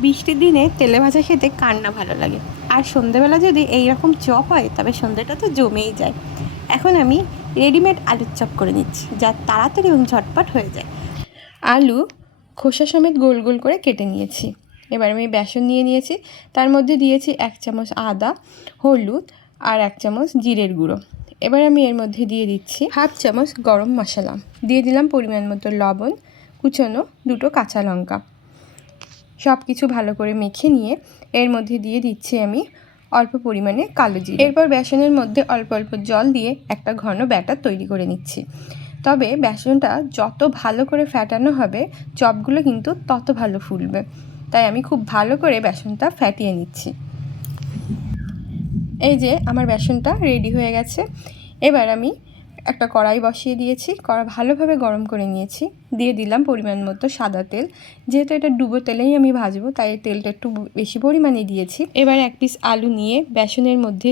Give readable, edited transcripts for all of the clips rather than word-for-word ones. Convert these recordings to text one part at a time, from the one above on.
বৃষ্টির দিনে তেলে ভাজা খেতে কার না ভালো লাগে, আর সন্ধেবেলা যদি এই রকম চপ হয় তবে সন্ধেটা তো জমেই যায়। এখন আমি রেডিমেড আলুর চপ করে নিচ্ছি, যা তাড়াতাড়ি এবং ঝটপট হয়ে যায়। আলু খোসা সমেত গোল গোল করে কেটে নিয়েছি। এবার আমি বেসন নিয়ে নিয়েছি, তার মধ্যে দিয়েছি 1 চামচ আদা, হলুদ আর 1 চামচ জিরের গুঁড়ো। এবার আমি এর মধ্যে দিয়ে দিচ্ছি 1/2 চামচ গরম মশলা, দিয়ে দিলাম পরিমাণ মতো লবণ, কুচনো 2টো কাঁচা লঙ্কা। সব কিছু ভালো করে মেখে নিয়ে এর মধ্যে দিয়ে দিচ্ছি আমি অল্প পরিমাণে কালো জিরে। এরপর বেসনের মধ্যে অল্প অল্প জল দিয়ে একটা ঘন ব্যাটার তৈরি করে নিচ্ছি। তবে বেসনটা যত ভালো করে ফ্যাটানো হবে চপগুলো কিন্তু তত ভালো ফুলবে, তাই আমি খুব ভালো করে বেসনটা ফ্যাটিয়ে নিচ্ছি। এই যে আমার বেসনটা রেডি হয়ে গেছে। এবার আমি একটা কড়াই বসিয়ে দিয়েছি, কড়া ভালোভাবে গরম করে নিয়েছি, দিয়ে দিলাম পরিমাণ মতো সাদা তেল। যেহেতু এটা ডুবো তেলেই আমি ভাজবো, তাই তেলটা একটু বেশি পরিমাণে দিয়েছি। এবার 1 পিস আলু নিয়ে বেসনের মধ্যে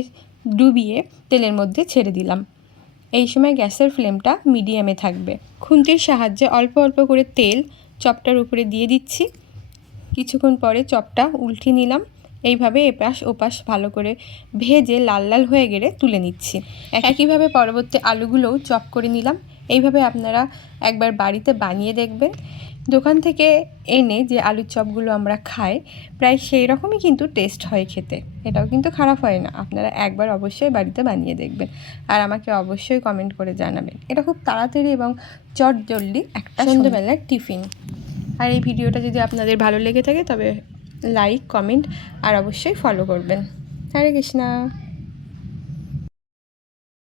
ডুবিয়ে তেলের মধ্যে ছেড়ে দিলাম। এই সময় গ্যাসের ফ্লেমটা মিডিয়ামে থাকবে। খুন্তির সাহায্যে অল্প অল্প করে তেল চপটার উপরে দিয়ে দিচ্ছি। কিছুক্ষণ পরে চপটা উল্টে নিলাম। এইভাবে এপাশ ওপাশ ভালো করে ভেজে লাল লাল হয়ে গেলে তুলে নিচ্ছি। একইভাবে পরবর্তী আলুগুলোও চপ করে নিলাম। এইভাবে আপনারা একবার বাড়িতে বানিয়ে দেখবেন। দোকান থেকে এনে যে আলুর চপগুলো আমরা খাই প্রায় সেই রকমই কিন্তু টেস্ট হয় খেতে, এটাও কিন্তু খারাপ হয় না। আপনারা একবার অবশ্যই বাড়িতে বানিয়ে দেখবেন আর আমাকে অবশ্যই কমেন্ট করে জানাবেন। এটা খুব তাড়াতাড়ি এবং চটজলদি একটা সন্ধ্যেবেলার টিফিন। আর এই ভিডিওটা যদি আপনাদের ভালো লেগে থাকে তবে লাইক, কমেন্ট আর অবশ্যই ফলো করবেন। হরে কৃষ্ণা।